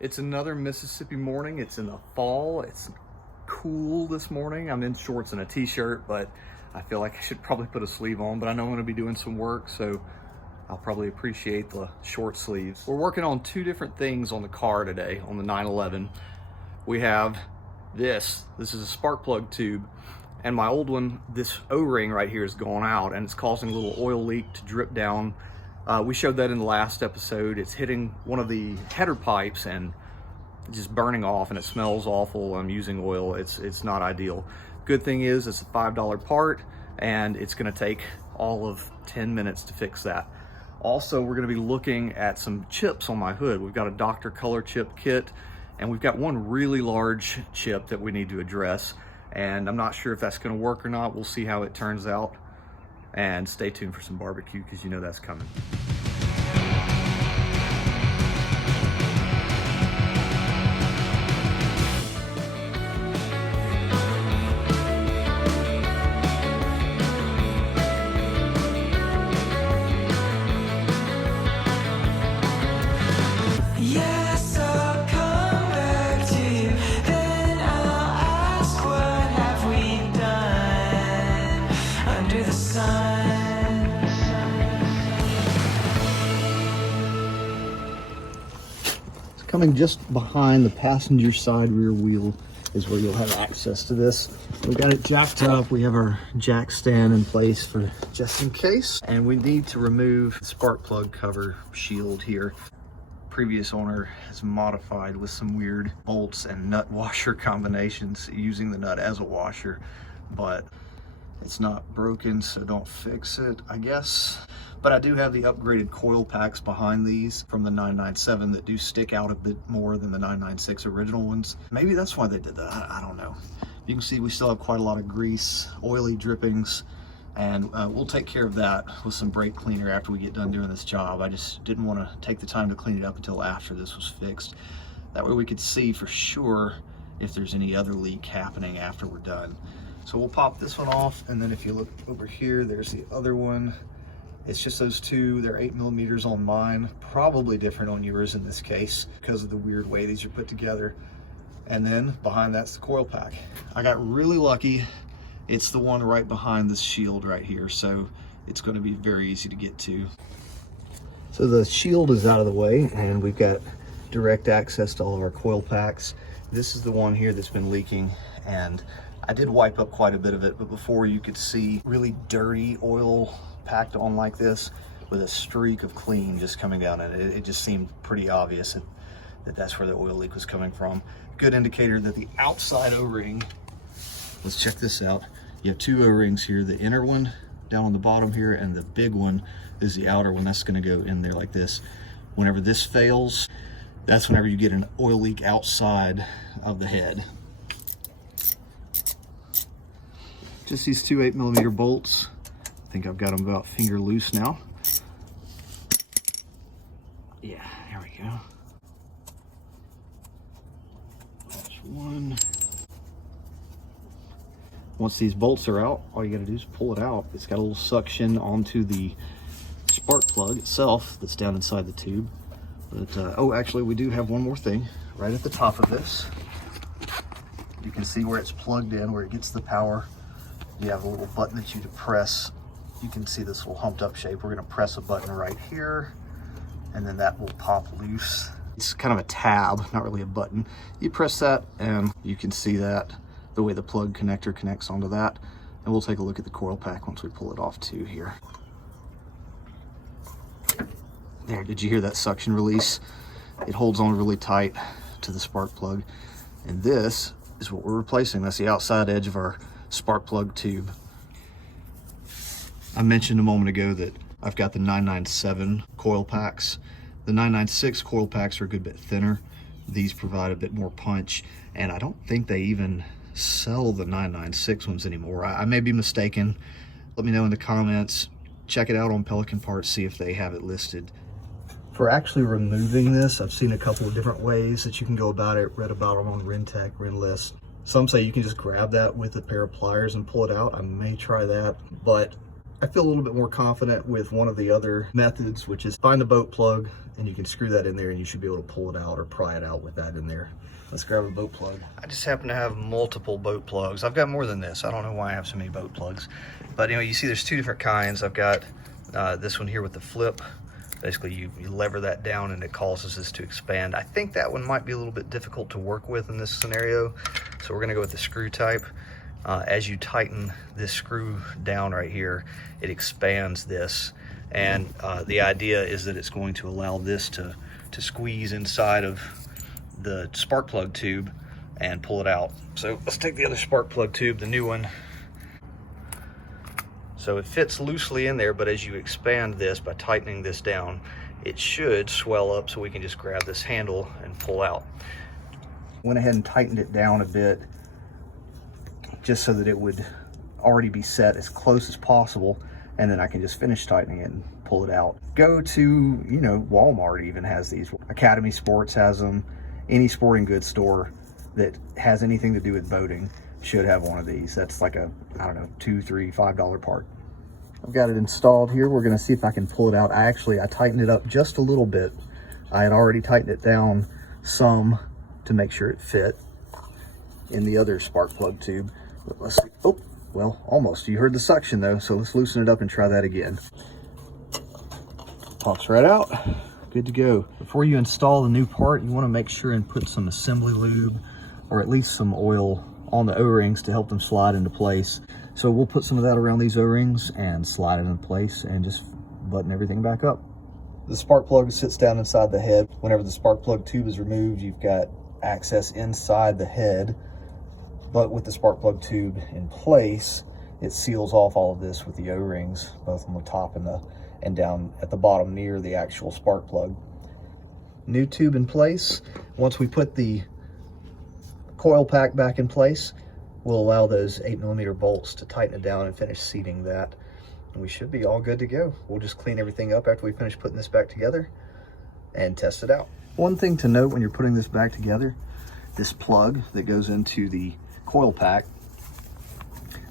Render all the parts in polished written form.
It's another Mississippi morning. It's in the fall. It's cool this morning. I'm in shorts and a t-shirt, but I feel like I should probably put a sleeve on, but I know I'm gonna be doing some work, so I'll probably appreciate the short sleeves. We're working on two different things on the car today, on the 911. We have this is a spark plug tube, and my old one, this O-ring right here is going out and it's causing a little oil leak to drip down. We showed that in the last episode. It's hitting one of the header pipes and just burning off, and it smells awful. I'm using oil. It's not ideal. Good thing is it's a $5 part, and it's gonna take all of 10 minutes to fix that. Also, we're gonna be looking at some chips on my hood. We've got a Dr. Color chip kit, and we've got one really large chip that we need to address, and I'm not sure if that's gonna work or not. We'll see how it turns out, and stay tuned for some barbecue, because you know that's coming. Coming just behind the passenger side rear wheel is where you'll have access to this. We got it jacked up. We have our jack stand in place for just in case. And we need to remove the spark plug cover shield here. Previous owner has modified with some weird bolts and nut washer combinations, using the nut as a washer, but it's not broken, so don't fix it, I guess. But I do have the upgraded coil packs behind these from the 997 that do stick out a bit more than the 996 original ones. Maybe that's why they did that, I don't know. You can see we still have quite a lot of grease, oily drippings, and we'll take care of that with some brake cleaner after we get done doing this job. I just didn't want to take the time to clean it up until after this was fixed. That way we could see for sure if there's any other leak happening after we're done. So we'll pop this one off, and then if you look over here, there's the other one. It's just those two. They're 8mm on mine, probably different on yours in this case because of the weird way these are put together. And then behind that's the coil pack. I got really lucky. It's the one right behind this shield right here, so it's going to be very easy to get to. So the shield is out of the way, and we've got direct access to all of our coil packs. This is the one here that's been leaking, and I did wipe up quite a bit of it, but before you could see really dirty oil packed on like this with a streak of clean just coming down, and it just seemed pretty obvious that that's where the oil leak was coming from. Good indicator that the outside O-ring, let's check this out. You have two O-rings here, the inner one down on the bottom here, and the big one is the outer one. That's going to go in there like this. Whenever this fails, that's whenever you get an oil leak outside of the head. Just these two 8mm bolts. I think I've got them about finger loose now. Yeah, there we go. That's one. Once these bolts are out, all you gotta do is pull it out. It's got a little suction onto the spark plug itself that's down inside the tube. But, oh, actually we do have one more thing right at the top of this. You can see where it's plugged in, where it gets the power. You have a little button that you press. You can see this little humped up shape. We're gonna press a button right here, and then that will pop loose. It's kind of a tab, not really a button. You press that, and you can see that, the way the plug connector connects onto that. And we'll take a look at the coil pack once we pull it off too here. There, did you hear that suction release? It holds on really tight to the spark plug. And this is what we're replacing. That's the outside edge of our spark plug tube. I mentioned a moment ago that I've got the 997 coil packs. The 996 coil packs are a good bit thinner. These provide a bit more punch, and I don't think they even sell the 996 ones anymore. I may be mistaken. Let me know in the comments. Check it out on Pelican Parts, see if they have it listed. For actually removing this, I've seen a couple of different ways that you can go about it. Read about them on Rentec, Renlist. Some say you can just grab that with a pair of pliers and pull it out. I may try that, but I feel a little bit more confident with one of the other methods, which is find the boat plug and you can screw that in there and you should be able to pull it out or pry it out with that in there. Let's grab a boat plug. I just happen to have multiple boat plugs. I've got more than this. I don't know why I have so many boat plugs. But you see there's two different kinds. I've got this one here with the flip. Basically you lever that down and it causes this to expand. I think that one might be a little bit difficult to work with in this scenario. So we're gonna go with the screw type. As you tighten this screw down right here, it expands this. And the idea is that it's going to allow this to squeeze inside of the spark plug tube and pull it out. So let's take the other spark plug tube, the new one. So it fits loosely in there, but as you expand this by tightening this down, it should swell up so we can just grab this handle and pull out. Went ahead and tightened it down a bit just so that it would already be set as close as possible, and then I can just finish tightening it and pull it out. Go to, Walmart even has these. Academy Sports has them. Any sporting goods store that has anything to do with boating should have one of these. That's like a, I don't know, $2, $3, $5 part. I've got it installed here. We're gonna see if I can pull it out. I tightened it up just a little bit. I had already tightened it down some to make sure it fit in the other spark plug tube. But let's see. Oh, well, almost. You heard the suction though, so let's loosen it up and try that again. Pops right out. Good to go. Before you install the new part, you want to make sure and put some assembly lube or at least some oil on the O-rings to help them slide into place. So we'll put some of that around these O-rings and slide it into place and just button everything back up. The spark plug sits down inside the head. Whenever the spark plug tube is removed, you've got access inside the head. But with the spark plug tube in place, it seals off all of this with the O-rings, both on the top and down at the bottom near the actual spark plug. New tube in place. Once we put the coil pack back in place, we'll allow those 8mm bolts to tighten it down and finish seating that. And we should be all good to go. We'll just clean everything up after we finish putting this back together and test it out. One thing to note when you're putting this back together, this plug that goes into the coil pack,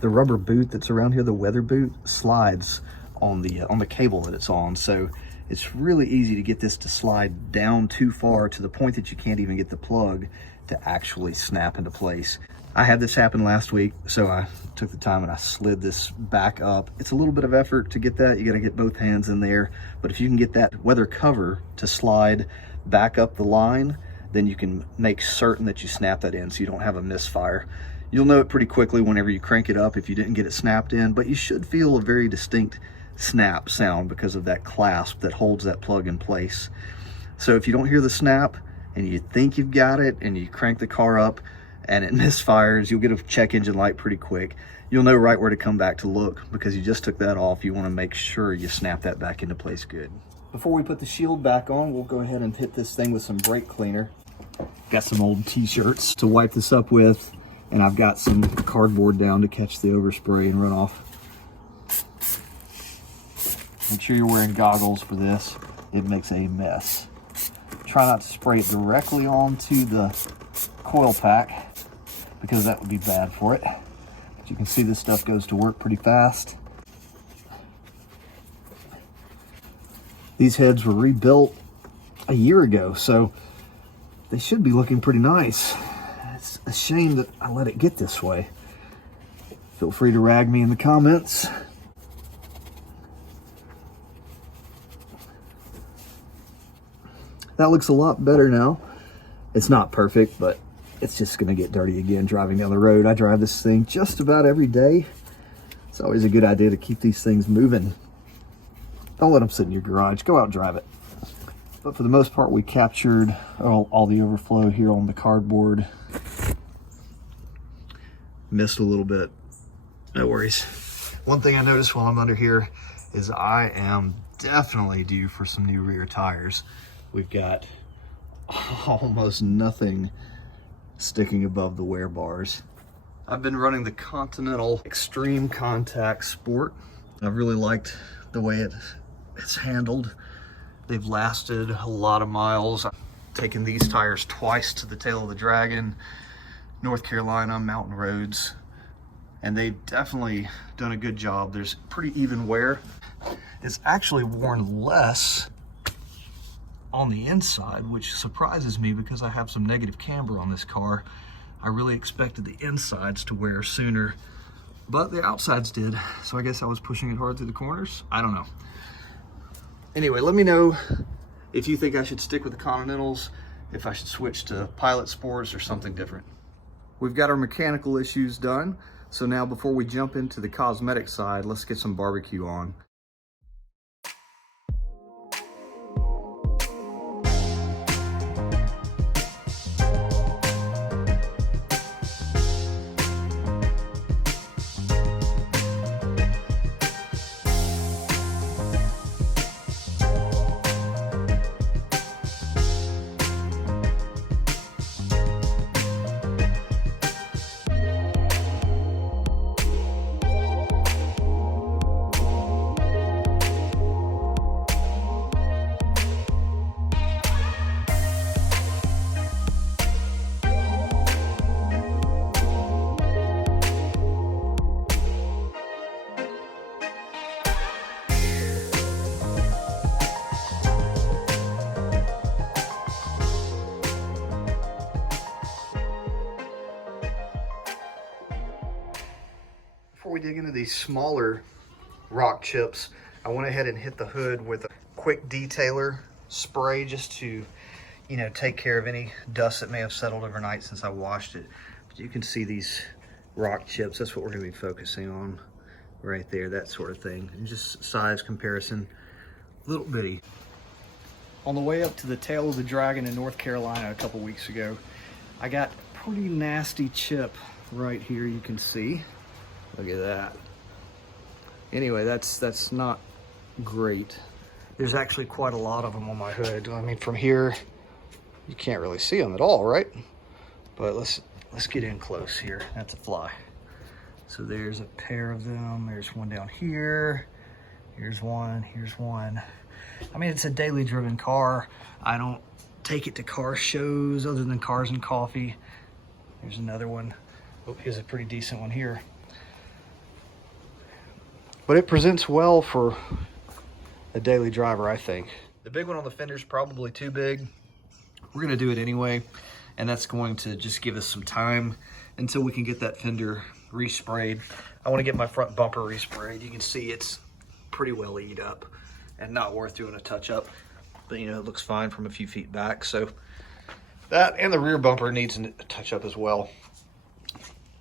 the rubber boot that's around here, the weather boot, slides on the cable that it's on. So it's really easy to get this to slide down too far to the point that you can't even get the plug to actually snap into place. I had this happen last week, so I took the time and I slid this back up. It's a little bit of effort to get that. You got to get both hands in there, but if you can get that weather cover to slide back up the line, then you can make certain that you snap that in so you don't have a misfire. You'll know it pretty quickly whenever you crank it up if you didn't get it snapped in, but you should feel a very distinct snap sound because of that clasp that holds that plug in place. So if you don't hear the snap and you think you've got it and you crank the car up and it misfires, you'll get a check engine light pretty quick. You'll know right where to come back to look because you just took that off. You want to make sure you snap that back into place good. Before we put the shield back on, we'll go ahead and hit this thing with some brake cleaner. Got some old t-shirts to wipe this up with, and I've got some cardboard down to catch the overspray and runoff. Make sure you're wearing goggles for this. It makes a mess. Try not to spray it directly onto the coil pack because that would be bad for it. But you can see this stuff goes to work pretty fast. These heads were rebuilt a year ago, so they should be looking pretty nice. It's a shame that I let it get this way. Feel free to rag me in the comments. That looks a lot better now. It's not perfect, but it's just gonna get dirty again driving down the road. I drive this thing just about every day. It's always a good idea to keep these things moving. Don't let them sit in your garage. Go out and drive it. But for the most part, we captured all the overflow here on the cardboard. Missed a little bit. No worries. One thing I noticed while I'm under here is I am definitely due for some new rear tires. We've got almost nothing sticking above the wear bars. I've been running the Continental Extreme Contact Sport. I've really liked the way it's handled. They've lasted a lot of miles. I've taken these tires twice to the Tail of the Dragon, North Carolina mountain roads, and they've definitely done a good job. There's pretty even wear. It's actually worn less on the inside, which surprises me because I have some negative camber on this car. I really expected the insides to wear sooner, but the outsides did. So I guess I was pushing it hard through the corners. I don't know. Anyway, let me know if you think I should stick with the Continentals, if I should switch to Pilot Sports or something different. We've got our mechanical issues done. So now before we jump into the cosmetic side, let's get some barbecue on. Before we dig into these smaller rock chips, I went ahead and hit the hood with a quick detailer spray just to, you know, take care of any dust that may have settled overnight since I washed it. But you can see these rock chips. That's what we're going to be focusing on right there, that sort of thing. And just size comparison, little bitty. On the way up to the tail of the Dragon in North Carolina a couple weeks ago, I got a pretty nasty chip right here, you can see. Look at that. Anyway, that's not great. There's actually quite a lot of them on my hood. I mean, from here, you can't really see them at all, right? But let's get in close here. That's a fly. So there's a pair of them. There's one down here. Here's one. Here's one. I mean, it's a daily driven car. I don't take it to car shows other than Cars and Coffee. There's another one. Oh, here's a pretty decent one here. But it presents well for a daily driver, I think. The big one on the fender is probably too big. We're gonna do it anyway, and that's going to just give us some time until we can get that fender resprayed. I wanna get my front bumper resprayed. You can see it's pretty well eat up and not worth doing a touch up, but you know, it looks fine from a few feet back. So that and the rear bumper needs a touch up as well.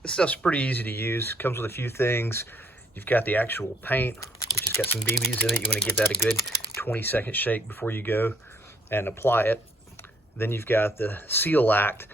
This stuff's pretty easy to use. Comes with a few things. You've got the actual paint, which has got some BBs in it. You want to give that a good 20-second shake before you go and apply it. Then you've got the seal act.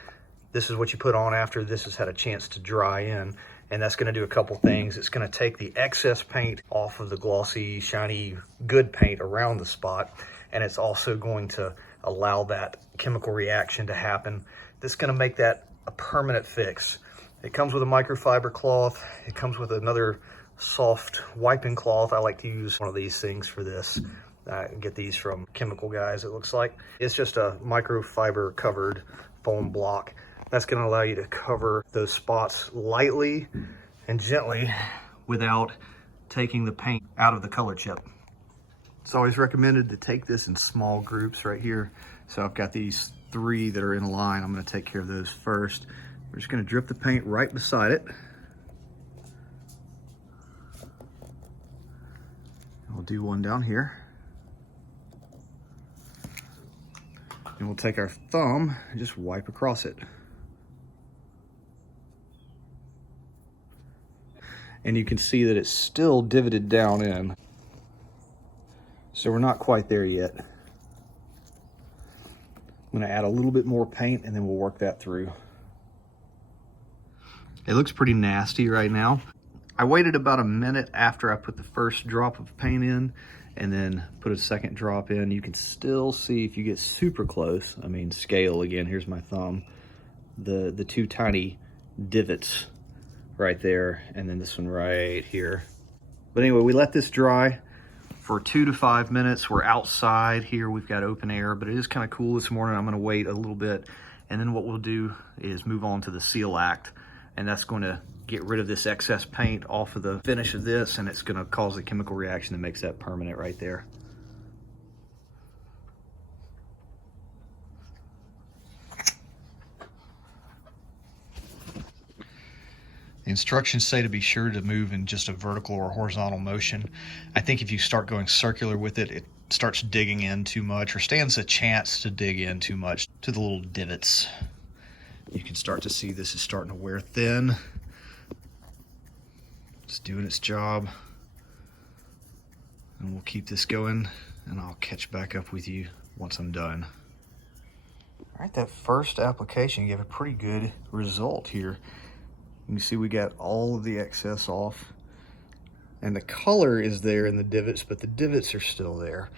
This is what you put on after this has had a chance to dry in. And that's going to do a couple things. It's going to take the excess paint off of the glossy, shiny, good paint around the spot. And it's also going to allow that chemical reaction to happen. This is going to make that a permanent fix. It comes with a microfiber cloth. It comes with another soft wiping cloth. I like to use one of these things for this. Get these from Chemical Guys, it looks like. It's just a microfiber covered foam block. That's going to allow you to cover those spots lightly and gently without taking the paint out of the color chip. It's always recommended to take this in small groups right here. So I've got these 3 that are in a line. I'm going to take care of those first. We're just going to drip the paint right beside it. We'll do one down here. And we'll take our thumb and just wipe across it. And you can see that it's still divoted down in. So we're not quite there yet. I'm gonna add a little bit more paint and then we'll work that through. It looks pretty nasty right now. I waited about a minute after I put the first drop of paint in and then put a second drop in. You can still see if you get super close, I mean scale again, here's my thumb, the 2 tiny divots right there, and then this one right here. But anyway, we let this dry for 2 to 5 minutes. We're outside here, we've got open air, but it is kind of cool this morning. I'm gonna wait a little bit, and then what we'll do is move on to the seal act and that's going to get rid of this excess paint off of the finish of this, and it's going to cause a chemical reaction that makes that permanent right there. The instructions say to be sure to move in just a vertical or horizontal motion. I think if you start going circular with it, it starts digging in too much, or stands a chance to dig in too much to the little divots. You can start to see this is starting to wear thin. It's doing its job. And we'll keep this going, and I'll catch back up with you once I'm done. All right, that first application gave a pretty good result here. You can see we got all of the excess off, and the color is there in the divots, but the divots are still there.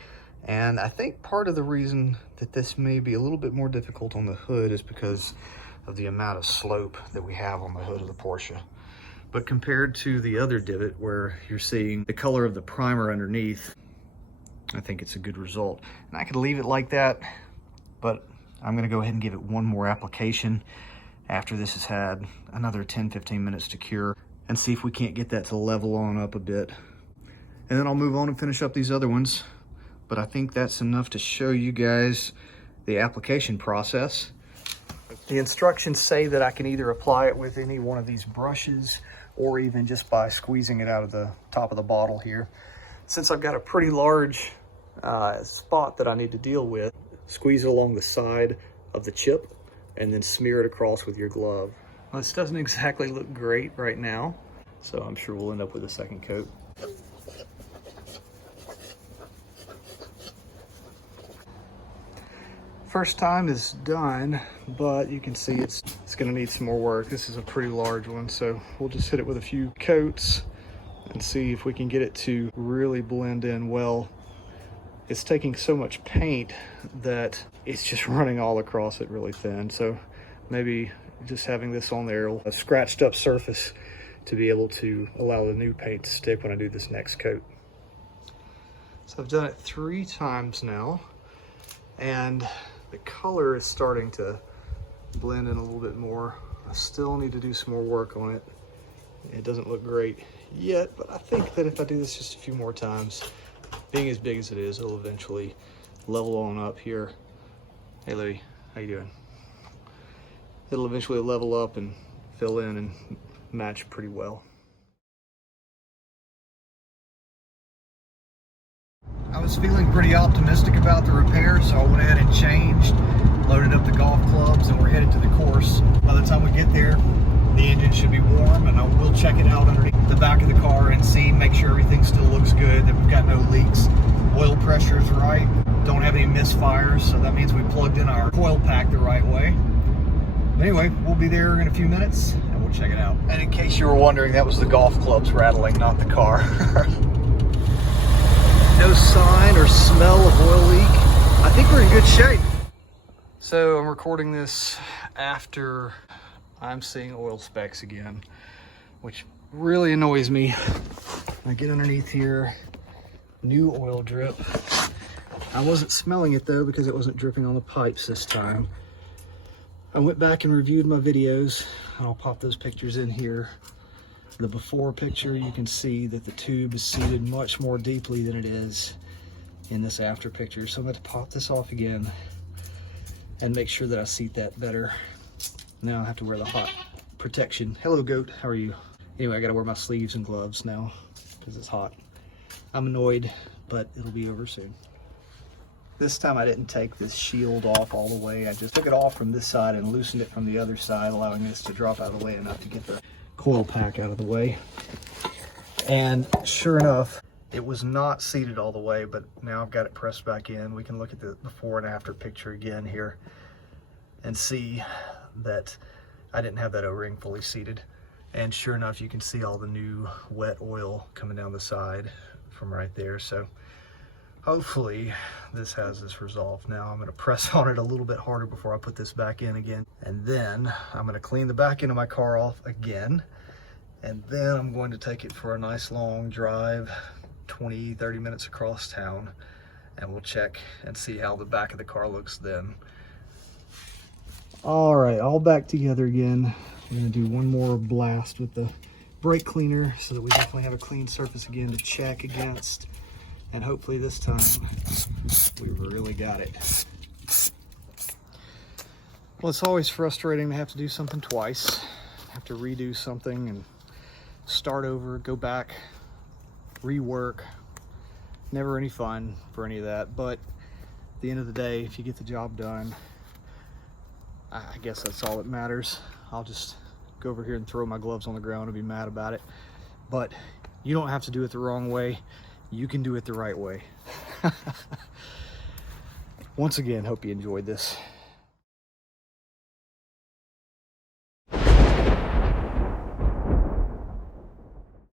And I think part of the reason that this may be a little bit more difficult on the hood is because of the amount of slope that we have on the hood of the Porsche. But compared to the other divot where you're seeing the color of the primer underneath, I think it's a good result. And I could leave it like that, but I'm gonna go ahead and give it one more application after this has had another 10-15 minutes to cure, and see if we can't get that to level on up a bit. And then I'll move on and finish up these other ones. But I think that's enough to show you guys the application process. The instructions say that I can either apply it with any one of these brushes or even just by squeezing it out of the top of the bottle here. Since I've got a pretty large spot that I need to deal with, squeeze it along the side of the chip and then smear it across with your glove. Well, this doesn't exactly look great right now, so I'm sure we'll end up with a second coat. First time is done, but you can see it's gonna need some more work. This is a pretty large one, so we'll just hit it with a few coats and see if we can get it to really blend in well. It's taking so much paint that it's just running all across it really thin. So maybe just having this on there, a scratched up surface to be able to allow the new paint to stick when I do this next coat. So I've done it 3 times now, and the color is starting to blend in a little bit more. I still need to do some more work on it. It doesn't look great yet, but I think that if I do this just a few more times, being as big as it is, it'll eventually level on up here. Hey Louie, how you doing? It'll eventually level up and fill in and match pretty well. I was feeling pretty optimistic about the repair, so I went ahead and changed, loaded up the golf clubs, and we're headed to the course. By the time we get there, the engine should be warm, and I will check it out underneath the back of the car and see, make sure everything still looks good, that we've got no leaks, oil pressure is right, don't have any misfires, so that means we plugged in our coil pack the right way. But anyway, we'll be there in a few minutes, and we'll check it out. And in case you were wondering, that was the golf clubs rattling, not the car. No sign or smell of oil leak. I think we're in good shape. So I'm recording this after I'm seeing oil specks again, which really annoys me. I get underneath here, new oil drip. I wasn't smelling it though because it wasn't dripping on the pipes this time. I went back and reviewed my videos, and I'll pop those pictures in here. The before picture, you can see that the tube is seated much more deeply than it is in this after picture. So I'm going to pop this off again and make sure that I seat that better. Now I have to wear the hot protection. Hello goat, how are you? Anyway, I gotta wear my sleeves and gloves now because it's hot. I'm annoyed, but it'll be over soon. This time I didn't take this shield off all the way. I just took it off from this side and loosened it from the other side, allowing this to drop out of the way enough to get the coil pack out of the way. And sure enough, it was not seated all the way, but now I've got it pressed back in. We can look at the before and after picture again here and see that I didn't have that O-ring fully seated. And sure enough, you can see all the new wet oil coming down the side from right there. So hopefully this has this resolved. Now I'm going to press on it a little bit harder before I put this back in again. And then I'm going to clean the back end of my car off again. And then I'm going to take it for a nice long drive, 20-30 minutes across town. And we'll check and see how the back of the car looks then. All right, all back together again. We're gonna do one more blast with the brake cleaner so that we definitely have a clean surface again to check against. And hopefully this time we really got it. Well, it's always frustrating to have to do something twice, have to redo something and start over, go back, rework. Never any fun for any of that, but at the end of the day, if you get the job done, I guess that's all that matters. I'll just go over here and throw my gloves on the ground and be mad about it. But you don't have to do it the wrong way. You can do it the right way. Once again, hope you enjoyed this.